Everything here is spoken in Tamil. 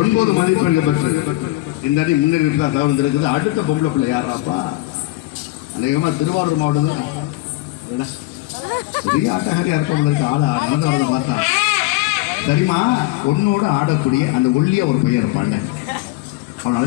ஒன்பது மதிப்பெண்கள் பெற்று இந்த அணி முன்னேறி இருக்குது. அடுத்த பொம்பளை பிள்ளை யாராப்பா? அநேகமா திருவாரூர் மாவட்டம் பெரிய ஆட்டக்காரியா இருப்பவங்களுக்கு ஆள நடந்து வரதை பார்த்தா சரிமா பொண்ணோடு ஆடக்கூடிய அந்த ஒல்லிய ஒரு பையன் இருப்பாங்க. அவனால